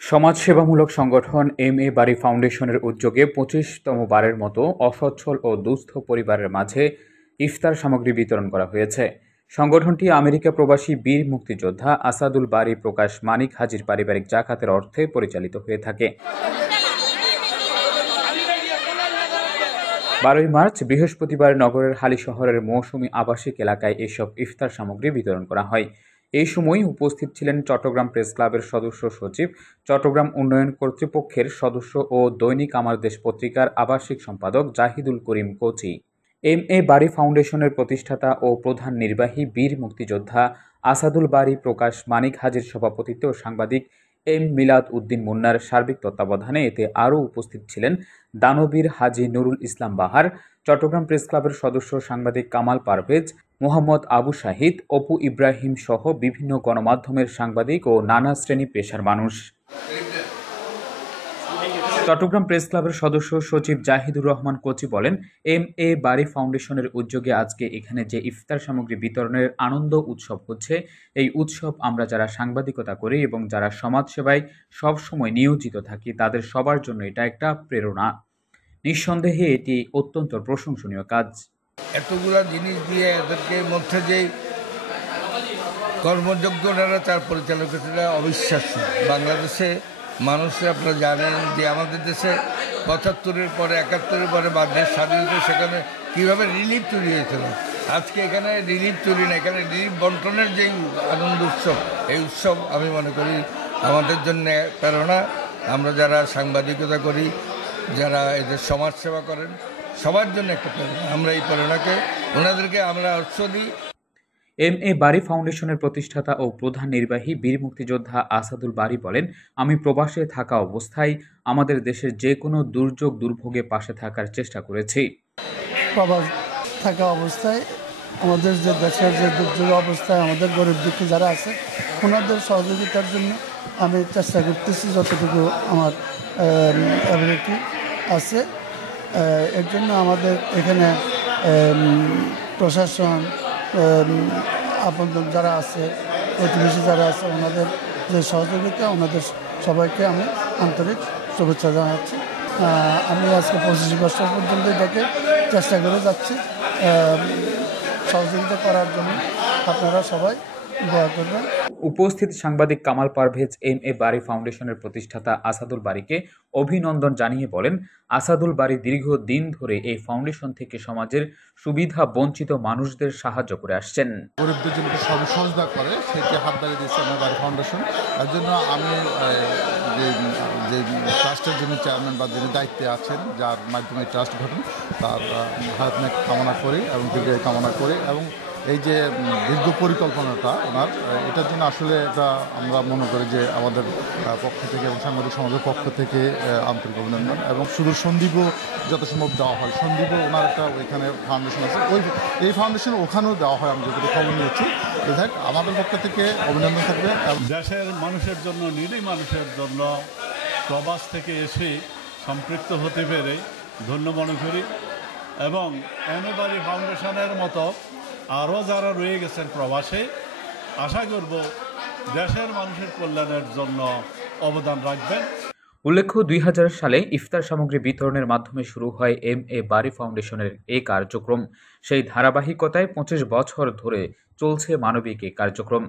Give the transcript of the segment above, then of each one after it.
সমাজসেবামূলক সংগঠন এম.এ. বারী ফাউন্ডেশনের উদ্যোগে ২৫তম বারের মতো অসচ্ছল ও দুস্থ পরিবারের মাঝে ইফতার সামগ্রী বিতরণ করা হয়েছে। সংগঠনটি আমেরিকা প্রবাসী বীর মুক্তিযোদ্ধা আসাদুল বারী প্রকাশ মানিক হাজির পারিবারিক জাকাতের অর্থে পরিচালিত হয়ে থাকে। ১২ মার্চ বৃহস্পতিবার নগরের হালি শহরের মৌসুমী আবাসিক এলাকায় এসব ইফতার সামগ্রী বিতরণ করা হয়। এই সময় উপস্থিত ছিলেন চট্টগ্রাম প্রেস ক্লাবের সদস্য সচিব, চট্টগ্রাম উন্নয়ন কর্তৃপক্ষের সদস্য ও দৈনিক আমার দেশ পত্রিকার আবাসিক সম্পাদক জাহিদুল করিম কোচি। এম.এ. বারী ফাউন্ডেশনের প্রতিষ্ঠাতা ও প্রধান নির্বাহী বীর মুক্তিযোদ্ধা আসাদুল বারী প্রকাশ মানিক হাজির সভাপতিত্বে ও সাংবাদিক এম মিলাদ উদ্দিন মুন্নার সার্বিক তত্ত্বাবধানে এতে আরও উপস্থিত ছিলেন দানবীর হাজী নুরুল ইসলাম বাহার, চট্টগ্রাম প্রেস ক্লাবের সদস্য সাংবাদিক কামাল পারভেজ, মোহাম্মদ আবু শাহিদ, অপু ইব্রাহিম সহ বিভিন্ন গণমাধ্যমের সাংবাদিক ও নানা শ্রেণী পেশার মানুষ। চট্টগ্রাম প্রেস ক্লাবের সদস্য সচিব জাহিদুর রহমান কোচি বলেন, এম.এ. বারী ফাউন্ডেশনের উদ্যোগে আজকে এখানে যে ইফতার সামগ্রী বিতরণের আনন্দ উৎসব হচ্ছে, এই উৎসব আমরা যারা সাংবাদিকতা করি এবং যারা সমাজসেবায় সবসময় নিয়োজিত থাকি তাদের সবার জন্য এটা একটা প্রেরণা। নিঃসন্দেহে এটি অত্যন্ত প্রশংসনীয় কাজ। এতগুলা জিনিস দিয়ে এদেরকে মধ্যে যে কর্মযোগ্যরা তার পরিচালকরা অবিশ্বাস্য। বাংলাদেশে মানুষরা আপনারা জানেন যে আমাদের দেশে ৭৫-এর পরে ৭১-এর পরে দেশ স্বাধীন হয়েছে, সেখানে কীভাবে রিলিফ তৈরি হয়েছিল। আজকে এখানে রিলিফ তৈরি না, এখানে রিলিফ বন্টনের যেই আনন্দ উৎসব, এই উৎসব আমি মনে করি আমাদের জন্য প্রেরণা। আমরা যারা সাংবাদিকতা করি, যারা এদের সমাজসেবা করেন, সবার জন্য একটা প্রেরণা। আমরা এই প্রেরণাকে ওনাদেরকে আমরা অর্থ দিই। এম.এ. বারী ফাউন্ডেশনের প্রতিষ্ঠাতা ও প্রধান নির্বাহী বীর মুক্তিযোদ্ধা আসাদুল বারী বলেন, আমি প্রবাসে থাকা অবস্থায় আমাদের দেশের যে কোনো দুর্যোগ দুর্ভোগে পাশে থাকার চেষ্টা করেছি। প্রবাস থাকা অবস্থায় আমাদের যে দেশের যে দুর্যোগ অবস্থায় আমাদের গরিব দুঃখী যারা আছে ওনাদের সহযোগিতার জন্য আমি চেষ্টা করতেছি যতটুকু আমার অ্যাবিলিটি আছে। এর জন্য আমাদের এখানে প্রশাসন, আপনজন যারা আছে, প্রতিবেশী যারা আছে, ওনাদের যে সহযোগিতা, ওনাদের সবাইকে আমি আন্তরিক শুভেচ্ছা জানাচ্ছি। আমি আজকে ২৫ বছর পর্যন্ত এটাকে চেষ্টা করে যাচ্ছি সহযোগিতা করার জন্য। আপনারা সবাই দোয়া করবেন। উপস্থিত সাংবাদিক কামাল পারভেজ এম.এ. বারী ফাউন্ডেশনের প্রতিষ্ঠাতা আসাদুল বারীকে অভিনন্দন জানিয়ে বলেন, আসাদুল বারী দীর্ঘদিন ধরে এই ফাউন্ডেশন থেকে সমাজের সুবিধা বঞ্চিত মানুষদের সাহায্য করে আসছেন। গরিবদের জন্য সহযোগিতা করে সেটি হাত বাড়িয়ে দিয়েছে আমার বারী ফাউন্ডেশন। তার জন্য আমি যে ট্রাস্টের জন্য চেয়ারম্যান বা যিনি দায়িত্বে আছেন, যার মাধ্যমে ট্রাস্ট গঠন, তার হায়াত কামনা করি এবং দীর্ঘায়ু কামনা করি। এবং এই যে দীর্ঘ পরিকল্পনাটা ওনার, এটার জন্য আসলে এটা আমরা মনে করি যে আমাদের পক্ষ থেকে এবং সাংবাদিক সমাজের পক্ষ থেকে আন্তরিক অভিনন্দন। এবং শুধু সন্দীপও যত সম্ভব দেওয়া হয়, সন্দীপও ওনার একটা ওইখানে ফাউন্ডেশন আছে, এই ফাউন্ডেশন ওখানেও দেওয়া হয়। আমি যেগুলো খবর নিয়েছি, দেখ আমাদের পক্ষ থেকে অভিনন্দন থাকবে। দেশের মানুষের জন্য, নিরীহ মানুষের জন্য প্রবাস থেকে এসে সম্পৃক্ত হতে পেরে ধন্য মনে করি। এবং এম.এ. বারী ফাউন্ডেশনের মতো আরও যারা রয়ে গেছেন প্রবাসে, আশা করব দেশের মানুষের কল্যাণের জন্য অবদান রাখবেন। উল্লেখ্য, ২০০০ সালে ইফতার সামগ্রী বিতরণের মাধ্যমে শুরু হয় এম.এ. বারী ফাউন্ডেশনের এই কার্যক্রম। সেই ধারাবাহিকতায় ২৫ বছর ধরে চলছে মানবিক এই কার্যক্রম।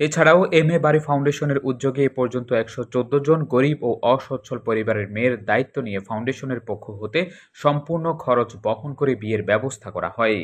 এছাড়াও এম.এ. বারী ফাউন্ডেশনের উদ্যোগে এ পর্যন্ত ১১৪ জন গরিব ও অসচ্ছল পরিবারের মেয়ের দায়িত্ব নিয়ে ফাউন্ডেশনের পক্ষ হতে সম্পূর্ণ খরচ বহন করে বিয়ের ব্যবস্থা করা হয়।